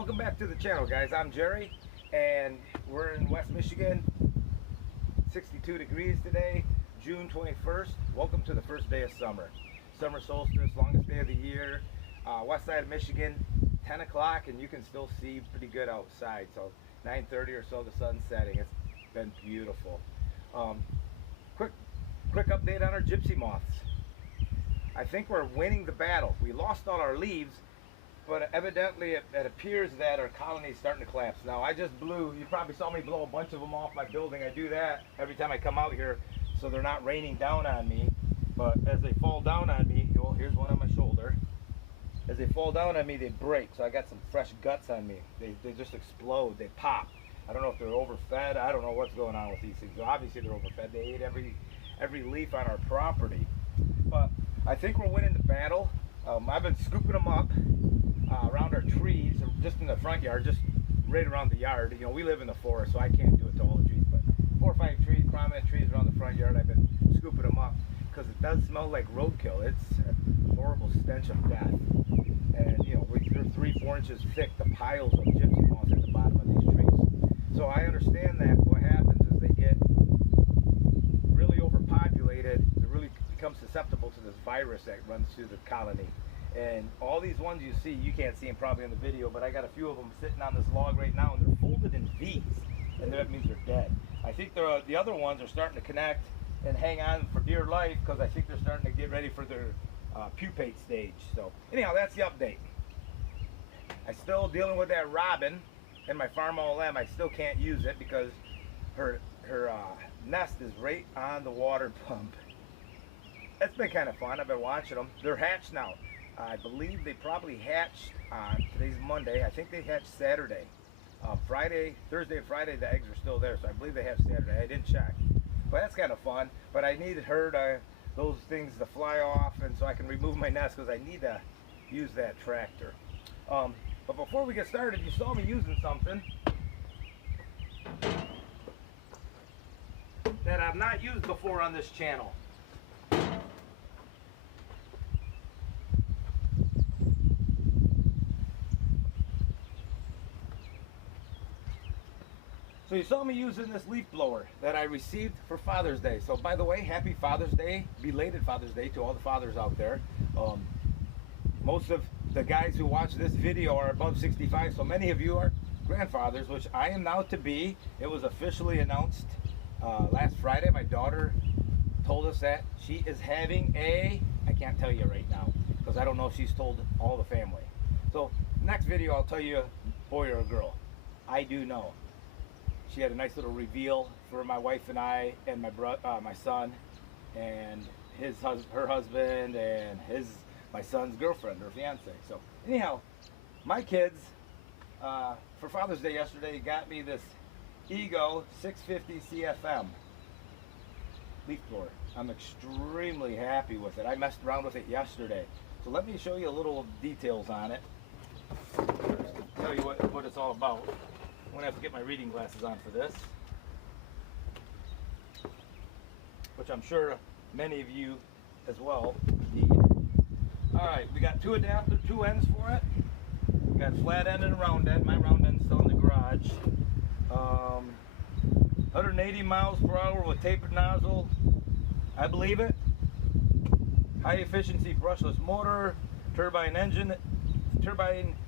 Welcome back to the channel, guys. I'm Jerry, and we're in West Michigan. 62 degrees today, June 21st. Welcome to the first day of summer. Summer solstice, longest day of the year. West side of Michigan, 10 o'clock, and you can still see pretty good outside. So 9:30 or so, the sun's setting. It's been beautiful. Quick update on our gypsy moths. I think we're winning the battle. We lost all our leaves, but evidently it appears that our colony is starting to collapse. Now, I just blew, you probably saw me blow a bunch of them off my building. I do that every time I come out here so they're not raining down on me. But as they fall down on me, well, here's one on my shoulder. As they fall down on me, they break. So I got some fresh guts on me. They just explode, they pop. I don't know if they're overfed. I don't know what's going on with these things. Obviously they're overfed. They ate every leaf on our property. But I think we're winning the battle. I've been scooping them up around our trees, just in the front yard, just right around the yard. You know, we live in the forest, so I can't do it to all the trees, but 4 or 5 trees, prominent trees around the front yard, I've been scooping them up because it does smell like roadkill. It's a horrible stench of death. And, you know, they're 3-4 inches thick, the piles of gypsy moths at the bottom of these trees. So I understand that what happens is they get really overpopulated. They really become susceptible to this virus that runs through the colony. And all these ones you see, you can't see them probably in the video, but I got a few of them sitting on this log right now, and they're folded in V's, and that means they're dead. I think the other ones are starting to connect and hang on for dear life because I think they're starting to get ready for their pupate stage. So anyhow, that's the update. I'm still dealing with that robin in my farm OLM. I still can't use it because her nest is right on the water pump. It's been kind of fun. I've been watching them. They're hatched now. I believe they probably hatched on, today's Monday, I think they hatched Saturday. Thursday and Friday, the eggs are still there, so I believe they hatched Saturday. I didn't check. But that's kind of fun. But I needed those things to fly off, and so I can remove my nest because I need to use that tractor. But before we get started, you saw me using something that I've not used before on this channel. So you saw me using this leaf blower that I received for Father's Day. So by the way, happy Father's Day, belated Father's Day to all the fathers out there. Most of the guys who watch this video are above 65, so many of you are grandfathers, which I am now to be. It was officially announced last Friday. My daughter told us that she is having I can't tell you right now, because I don't know if she's told all the family. So next video I'll tell you a boy or a girl. I do know. She had a nice little reveal for my wife and I, and my son, and her husband, and my son's girlfriend or fiance. So anyhow, my kids for Father's Day yesterday got me this Ego 650 CFM leaf blower. I'm extremely happy with it. I messed around with it yesterday. So let me show you a little details on it. Just to tell you what it's all about. I'm going to have to get my reading glasses on for this, which I'm sure many of you as well need. Alright, we got two ends for it. We got flat end and a round end. My round end's still in the garage. 180 miles per hour with tapered nozzle. I believe it. High efficiency brushless motor. Turbine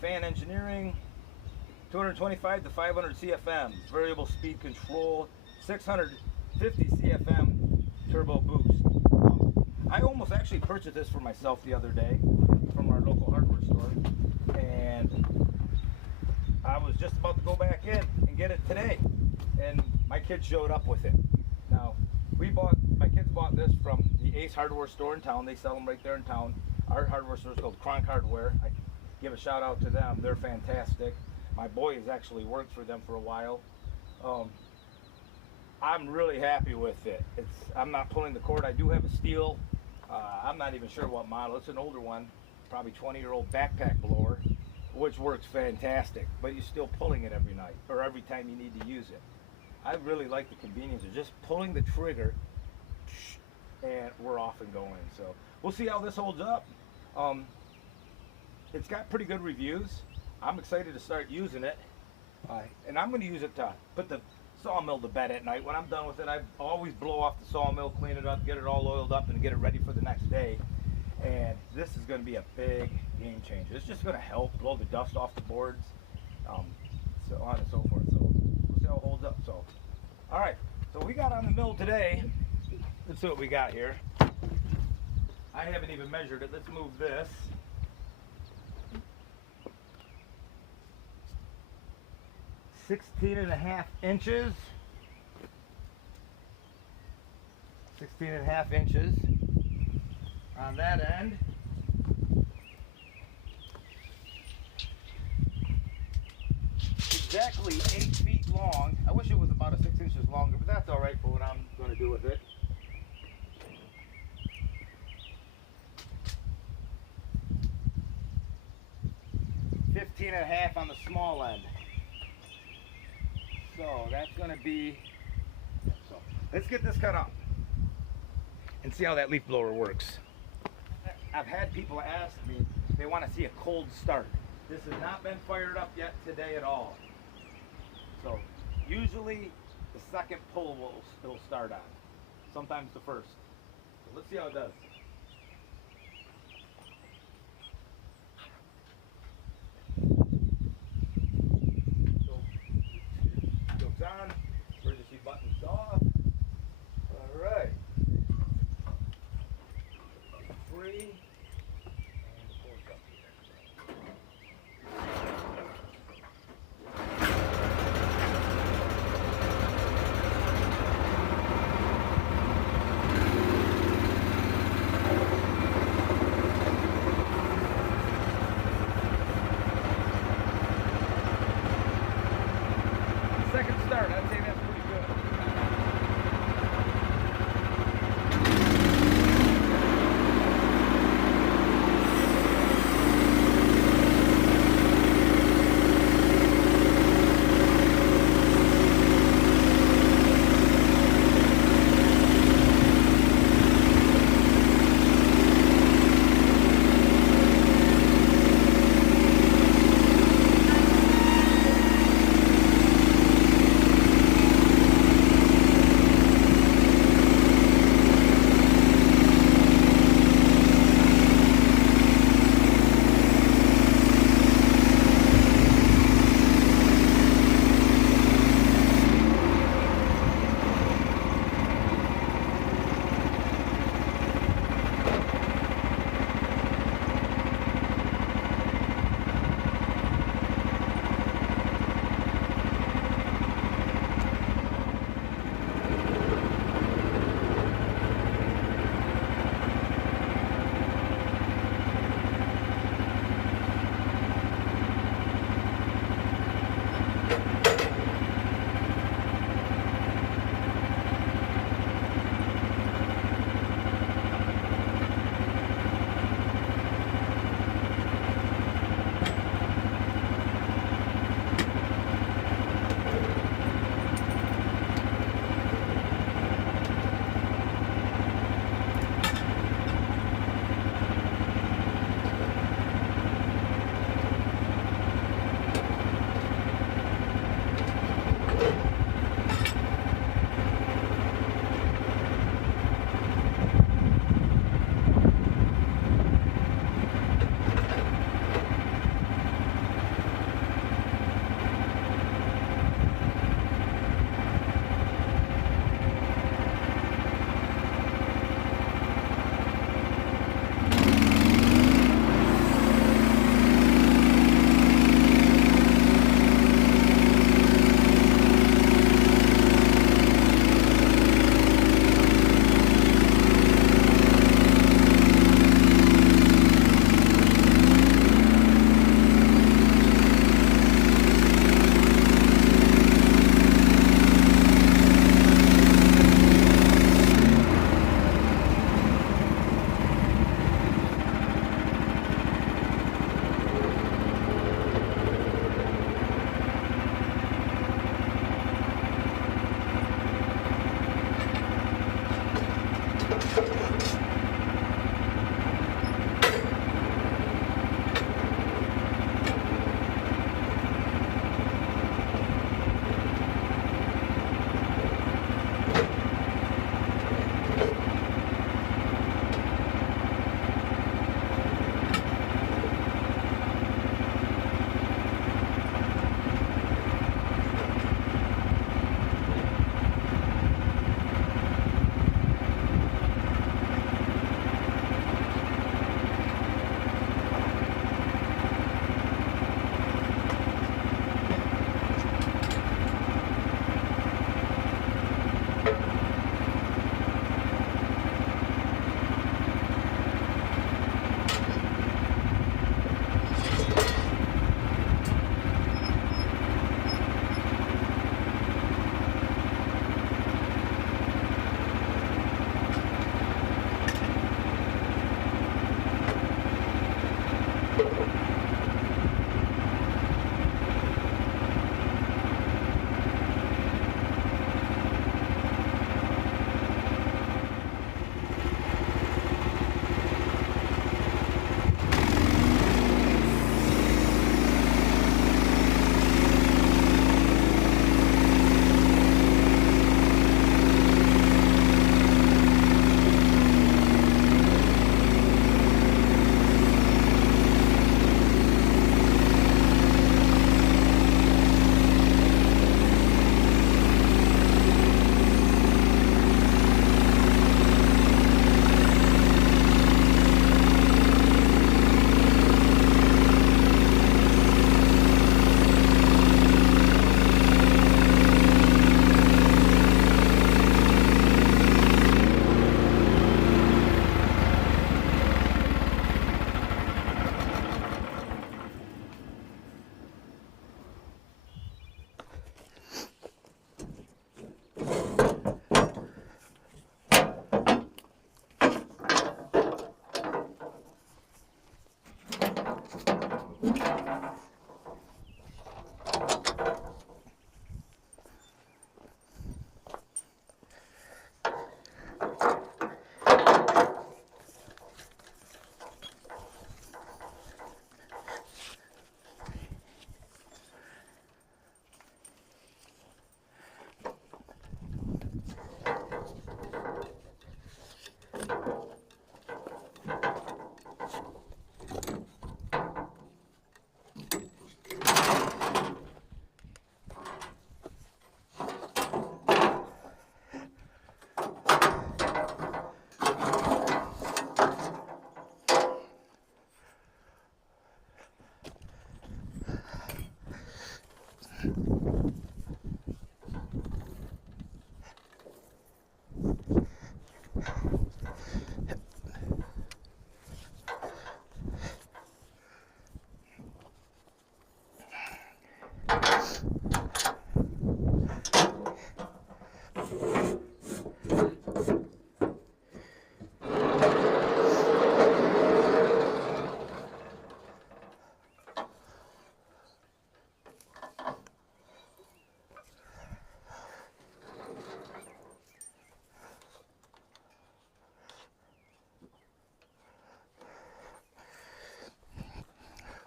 fan engineering. 225 to 500 CFM, variable speed control, 650 CFM turbo boost. I almost actually purchased this for myself the other day from our local hardware store, and I was just about to go back in and get it today, and my kids showed up with it. Now, my kids bought this from the Ace hardware store in town. They sell them right there in town. Our hardware store is called Kronk Hardware. I give a shout out to them. They're fantastic. My boy has actually worked for them for a while. I'm really happy with it. I'm not pulling the cord. I do have a steel, I'm not even sure what model. It's an older one, probably 20-year-old backpack blower, which works fantastic, but you're still pulling it every night or every time you need to use it. I really like the convenience of just pulling the trigger and we're off and going. So we'll see how this holds up. It's got pretty good reviews. I'm excited to start using it. And I'm going to use it to put the sawmill to bed at night. When I'm done with it, I always blow off the sawmill, clean it up, get it all oiled up, and get it ready for the next day. And this is going to be a big game changer. It's just going to help blow the dust off the boards, so on and so forth. So we'll see how it holds up. So, all right. So we got on the mill today. Let's see what we got here. I haven't even measured it. Let's move this. 16.5 inches. 16.5 inches on that end. Exactly 8 feet long. I wish it was about 6 inches longer, but that's all right for what I'm going to do with it. .5 on the small end. So that's going to be. So let's get this cut off and see how that leaf blower works. I've had people ask me, they want to see a cold start. This has not been fired up yet today at all. So usually the second pull will start on. Sometimes the first. So let's see how it does. Goes on. Emergency buttons off. All right. Free.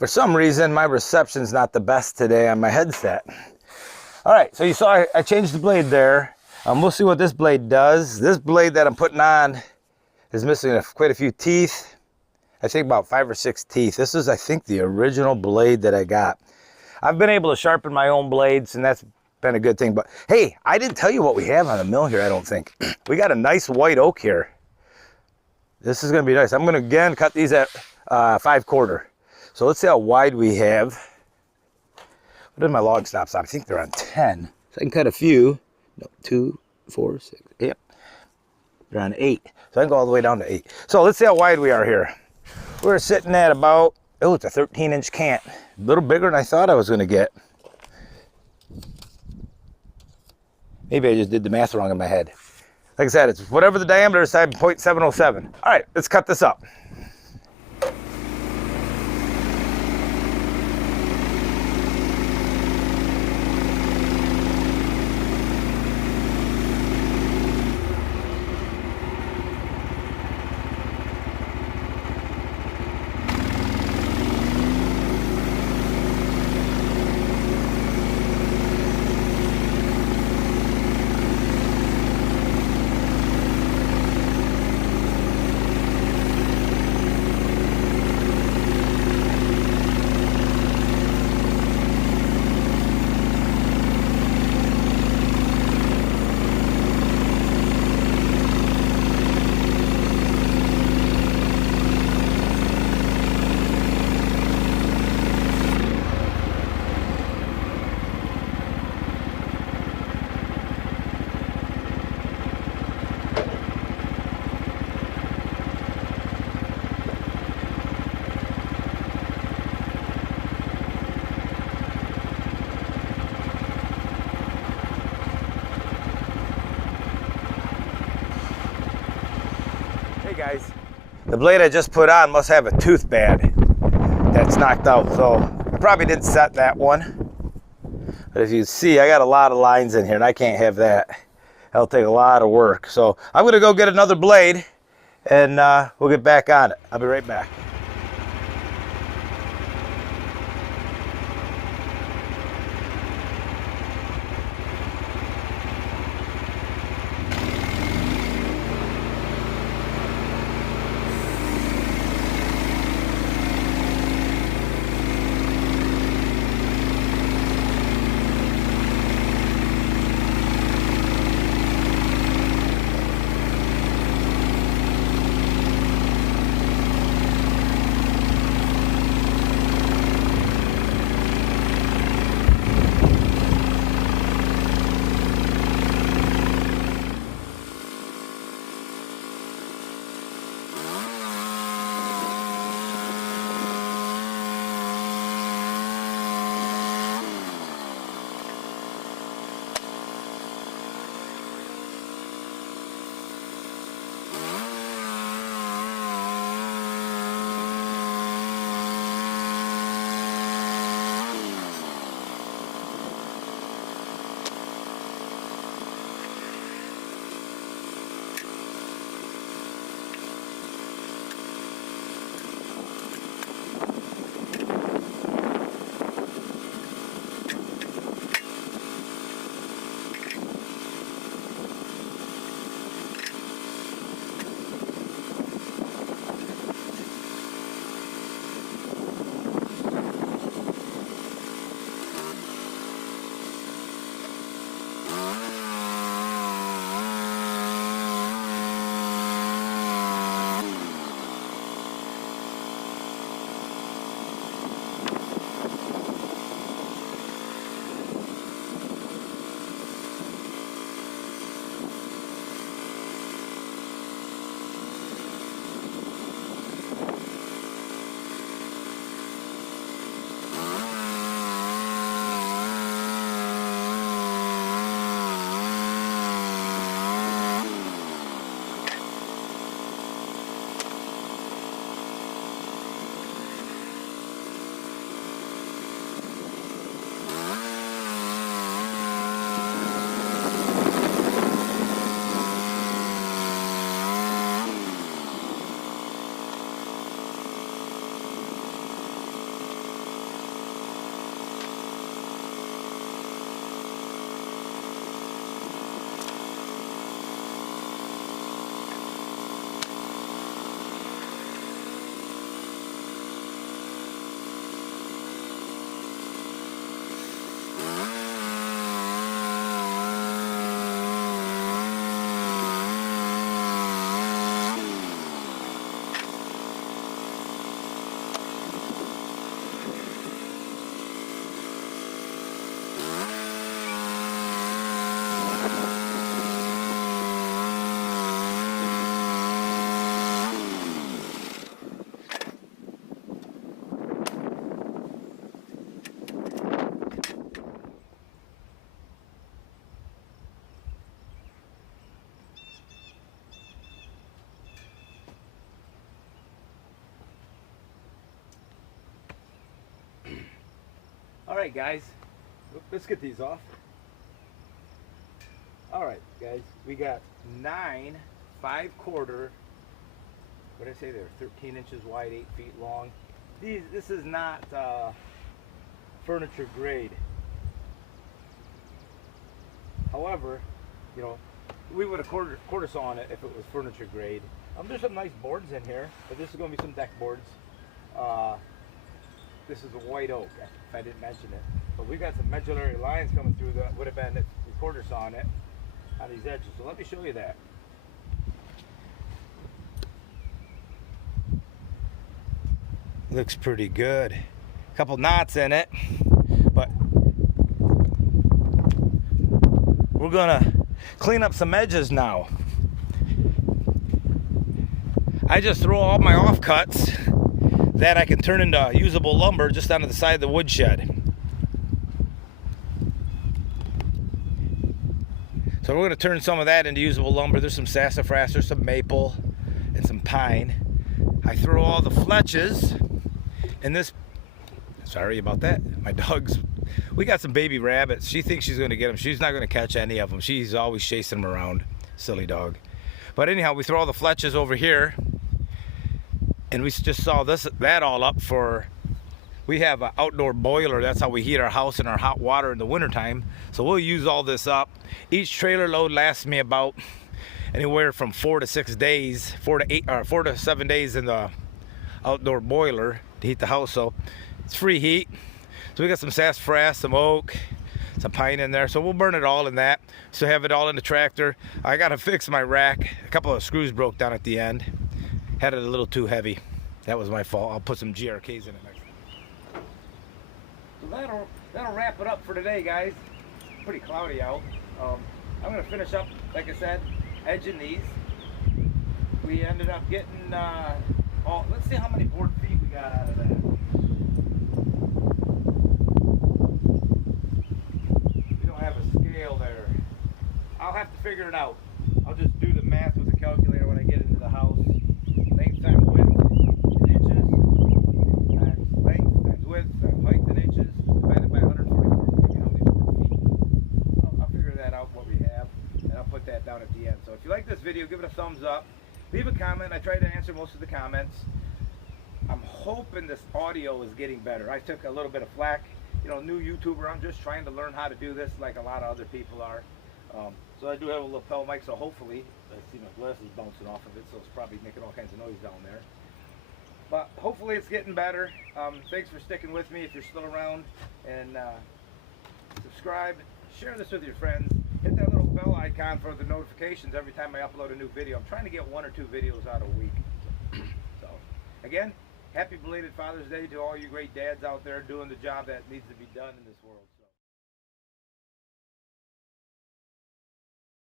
For some reason, my reception's not the best today on my headset. All right, so you saw I changed the blade there. We'll see what this blade does. This blade that I'm putting on is missing quite a few teeth. I think about 5 or 6 teeth. This is, I think, the original blade that I got. I've been able to sharpen my own blades, and that's been a good thing. But hey, I didn't tell you what we have on the mill here, I don't think. We got a nice white oak here. This is gonna be nice. I'm gonna again cut these at 5/4. So let's see how wide we have. What are my log stops on? I think they're on 10. So I can cut a few. No, 2, 4, 6, yep. They're on 8. So I can go all the way down to 8. So let's see how wide we are here. We're sitting at about, oh, it's a 13-inch cant. A little bigger than I thought I was gonna get. Maybe I just did the math wrong in my head. Like I said, it's whatever the diameter is, 0.707. All right, let's cut this up. Guys, the blade I just put on must have a tooth bad that's knocked out, so I probably didn't set that one. But if you see, I got a lot of lines in here and I can't have that. That'll take a lot of work. So I'm gonna go get another blade and we'll get back on it. I'll be right back. right, guys, let's get these off. All right, guys, we got 9 5/4. What did I say? They're 13 inches wide, 8 feet long. This is not furniture grade. However, you know, we would have quarter sawn it if it was furniture grade. There's some nice boards in here, but this is going to be some deck boards. This is a white oak, if I didn't mention it. But we've got some medullary lines coming through that would have been if we quarter sawn it on these edges. So let me show you that. Looks pretty good. A couple knots in it, but we're gonna clean up some edges now. I just throw all my offcuts that I can turn into usable lumber just onto the side of the woodshed. So we're gonna turn some of that into usable lumber. There's some sassafras, there's some maple, and some pine. I throw all the fletches in this. Sorry about that. My dogs, we got some baby rabbits. She thinks she's gonna get them. She's not gonna catch any of them. She's always chasing them around. Silly dog. But anyhow, we throw all the fletches over here. And we just saw that all up for, we have an outdoor boiler. That's how we heat our house and our hot water in the wintertime. So we'll use all this up. Each trailer load lasts me about anywhere from 4 to 6 days, 4 to 7 days in the outdoor boiler to heat the house. So it's free heat. So we got some sassafras, some oak, some pine in there. So we'll burn it all in that. So have it all in the tractor. I got to fix my rack. A couple of screws broke down at the end. Had it a little too heavy. That was my fault. I'll put some GRKs in it next time. So that'll wrap it up for today, guys. It's pretty cloudy out. I'm gonna finish up, like I said, edging these. We ended up getting let's see how many board feet we got out of that. We don't have a scale there. I'll have to figure it out. I'll just do the math with the calculator when I get into the house. Length times width in inches, times length times width times height in inches, divided by 144. Give me how many board feet. I'll figure that out, what we have, and I'll put that down at the end. So if you like this video, give it a thumbs up. Leave a comment. I try to answer most of the comments. I'm hoping this audio is getting better. I took a little bit of flack. You know, new YouTuber. I'm just trying to learn how to do this like a lot of other people are. So I do have a lapel mic, so hopefully, I see my glasses bouncing off of it, so it's probably making all kinds of noise down there. But hopefully it's getting better. Thanks for sticking with me if you're still around. And subscribe, share this with your friends. Hit that little bell icon for the notifications every time I upload a new video. I'm trying to get 1 or 2 videos out a week. So, again, happy belated Father's Day to all you great dads out there doing the job that needs to be done in this world.